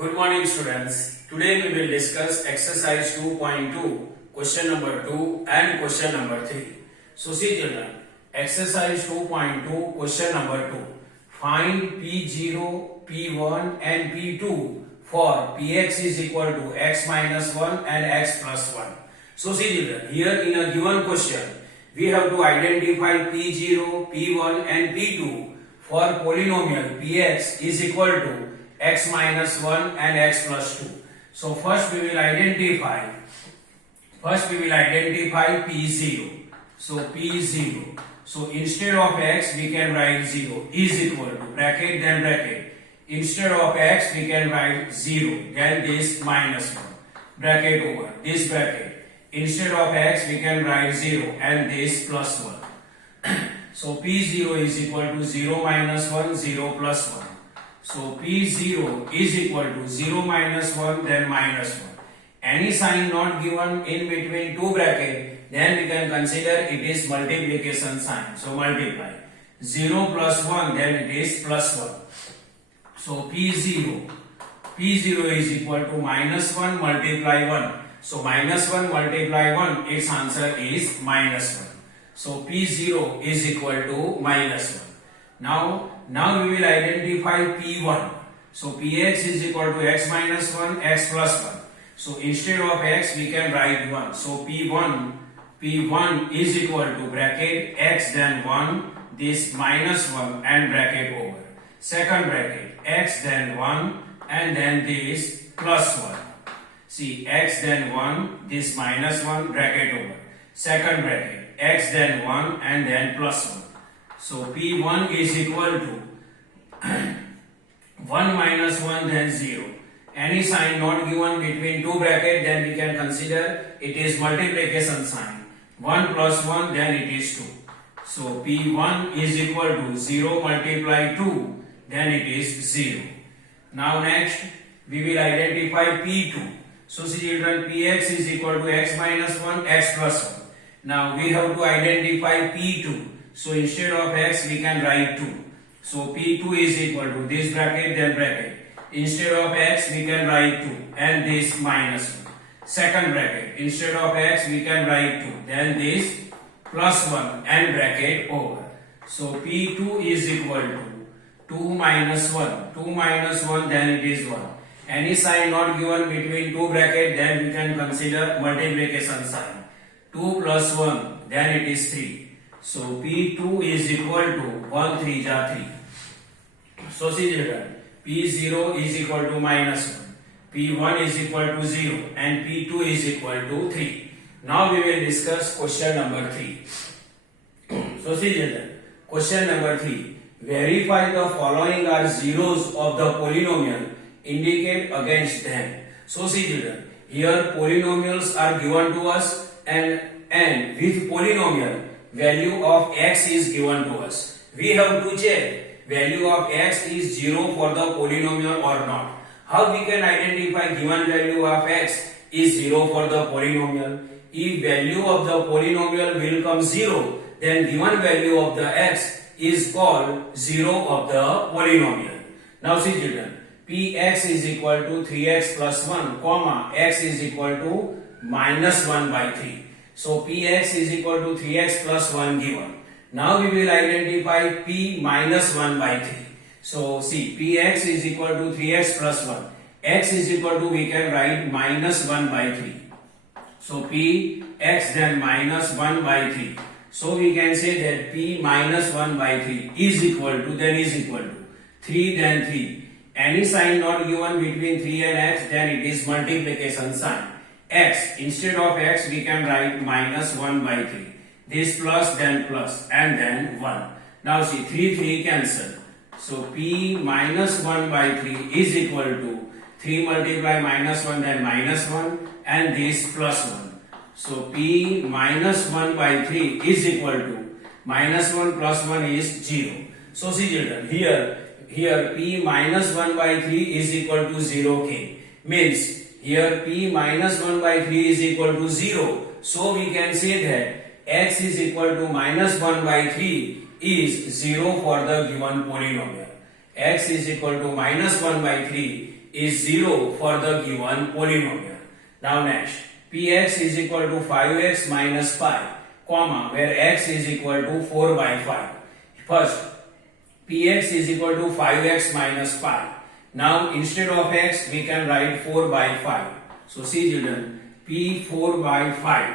Good morning students. Today we will discuss exercise 2.2, question number 2 and question number 3. So see children, exercise 2.2, question number 2. Find P0, P1 and P2 for Px is equal to x minus 1 and x plus 1. So see children, here in a given question, we have to identify P0, P1 and P2 for polynomial Px is equal to x minus 1 and x plus 2. So first we will identify P0. So P0. So instead of x we can write 0 is equal to bracket then bracket. Instead of x we can write 0 then this minus 1 bracket over this bracket. Instead of x we can write 0 and this plus 1. So P0 is equal to 0 minus 1, 0 plus 1. So P0 is equal to 0 minus 1 then minus 1. Any sign not given in between two brackets, then we can consider it is multiplication sign. So multiply. 0 plus 1 then it is plus 1. So P0 is equal to minus 1 multiply 1. So minus 1 multiply 1, its answer is minus 1. So P0 is equal to minus 1. Now we will identify P1. So Px is equal to x minus 1, x plus 1. So instead of x we can write 1. So P1 is equal to bracket x then 1, this minus 1 and bracket over. Second bracket x then 1 and then this plus 1. See x then 1, this minus 1 bracket over. Second bracket x then 1 and then plus 1. So P1 is equal to 1 minus 1 then 0. Any sign not given between two brackets, then we can consider it is multiplication sign. 1 plus 1 then it is 2. So P1 is equal to 0 multiply 2 then it is 0. Now next we will identify P2. So see children, Px is equal to x minus 1, x plus 1. Now we have to identify P2. So instead of x we can write 2. So P2 is equal to this bracket then bracket. Instead of x we can write 2 and this minus 1. Second bracket. Instead of x we can write 2 then this plus 1 and bracket over. So P2 is equal to 2 minus 1. 2 minus 1 then it is 1. Any sign not given between two brackets, then we can consider multiplication sign. 2 plus 1 then it is 3. So P2 is equal to 1 3 ja 3. So see children, P0 is equal to minus 1, P1 is equal to 0 and P2 is equal to 3. Now we will discuss question number 3. So see children, question number 3. Verify the following are zeros of the polynomial, indicate against them. So see children, here polynomials are given to us and with polynomial value of x is given to us. We have to check value of x is 0 for the polynomial or not. How we can identify given value of x is 0 for the polynomial? If value of the polynomial will come 0, then given value of the x is called 0 of the polynomial. Now see children, Px is equal to 3x plus 1, comma, x is equal to minus 1 by 3. So Px is equal to 3x plus 1 given. Now we will identify P minus 1 by 3. So see, Px is equal to 3x plus 1. X is equal to, we can write minus 1 by 3. So Px then minus 1 by 3. So we can say that P minus 1 by 3 is equal to, then is equal to 3 then 3. Any sign not given between 3 and x, then it is multiplication sign. X, instead of x we can write minus 1 by 3. This plus then plus and then 1. Now see 3 cancel. So P minus 1 by 3 is equal to 3 multiply minus 1 then minus 1 and this plus 1. So P minus 1 by 3 is equal to minus 1 plus 1 is 0. So see children, here P minus 1 by 3 is equal to 0k. Means here P minus 1 by 3 is equal to 0. So we can say that x is equal to minus 1 by 3 is 0 for the given polynomial. X is equal to minus 1 by 3 is 0 for the given polynomial. Now next, px is equal to 5x minus pi, comma, where x is equal to 4 by 5. First, px is equal to 5x minus pi. Now instead of x we can write 4 by 5. So see children, p4 by 5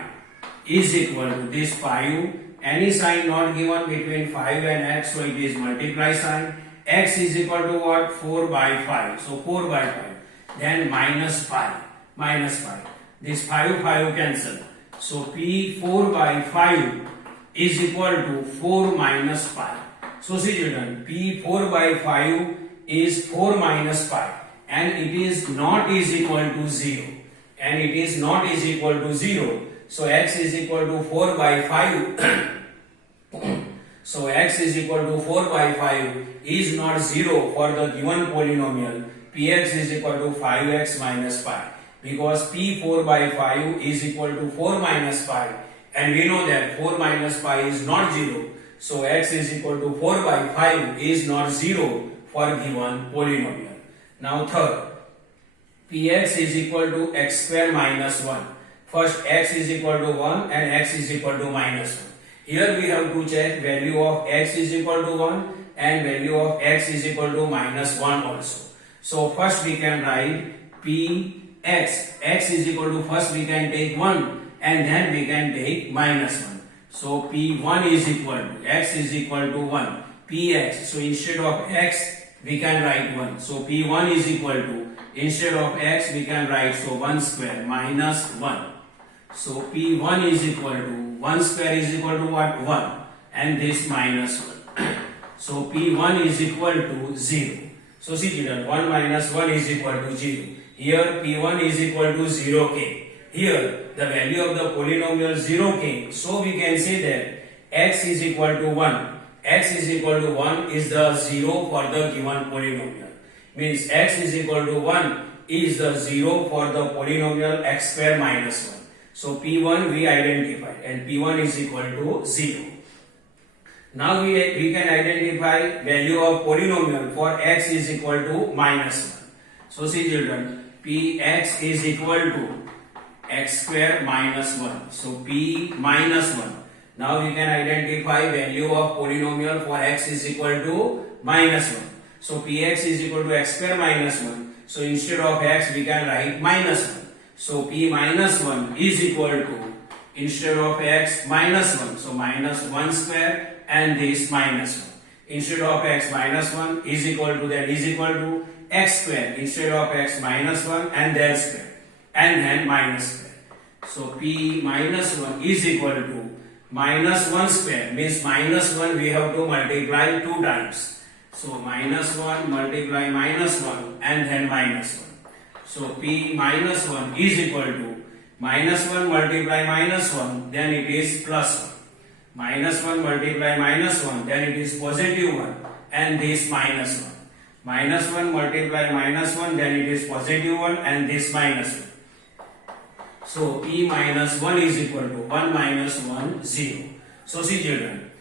is equal to this 5. Any sign not given between 5 and x, so it is multiply sign. X is equal to what? 4 by 5. So 4 by 5. Then minus pi. Minus pi. This 5 cancel. So p4 by 5 is equal to 4 minus pi. So see children, p4 by 5 is 4 minus pi, and it is not is equal to 0. And it is not is equal to 0. So x is equal to 4 by 5. So x is equal to 4 by 5 is not 0 for the given polynomial px is equal to 5x minus pi, because p4 by 5 is equal to 4 minus pi, and we know that 4 minus pi is not 0. So x is equal to 4 by 5 is not 0 for given polynomial. Now third, px is equal to x square minus 1. First, x is equal to 1 and x is equal to minus 1. Here we have to check value of x is equal to 1 and value of x is equal to minus 1 also. So first we can write px, x is equal to, first we can take 1 and then we can take minus 1. So p1 is equal to, x is equal to 1, px, so instead of x we can write 1. So p1 is equal to, instead of x we can write, so 1 square minus 1. So p1 is equal to, 1 square is equal to what? 1, and this minus 1. So p1 is equal to 0. So see children, 1 minus 1 is equal to 0. Here p1 is equal to 0k. Here the value of the polynomial 0k. So we can say that x is equal to 1. X is equal to 1 is the 0 for the given polynomial. Means x is equal to 1 is the 0 for the polynomial x square minus 1. So p1 we identified, and p1 is equal to 0. Now we can identify value of polynomial for x is equal to minus 1. So see children, px is equal to x square minus 1. So p minus 1. Now we can identify value of polynomial for x is equal to minus 1. So px is equal to x square minus 1. So instead of x we can write minus 1. So p minus 1 is equal to, instead of x minus 1, so minus 1 square and this minus 1. Instead of x minus 1 is equal to, that is equal to x square, instead of x minus 1 and that square, and then minus square. So p minus 1 is equal to minus 1 square, means minus 1 we have to multiply 2 times. So minus 1 multiply minus 1 and then minus 1. So p minus 1 is equal to minus 1 multiply minus 1, then it is plus 1. Minus 1 multiply minus 1, then it is positive 1, and this minus 1. Minus 1 multiply minus 1, then it is positive 1, and this minus 1. So p minus 1 is equal to 1 minus 1, 0. So see children,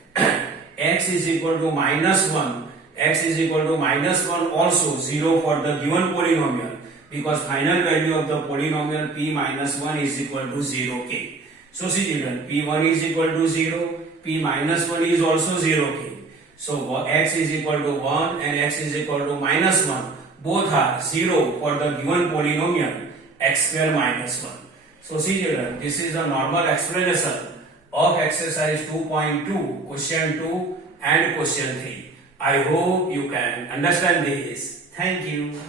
x is equal to minus 1, x is equal to minus 1 also 0 for the given polynomial, because final value of the polynomial p minus 1 is equal to 0k. So see children, p1 is equal to 0, p minus 1 is also 0k. So x is equal to 1 and x is equal to minus 1, both are 0 for the given polynomial x square minus 1. So see children, this is a normal explanation of exercise 2.2, question 2 and question 3. I hope you can understand this. Thank you.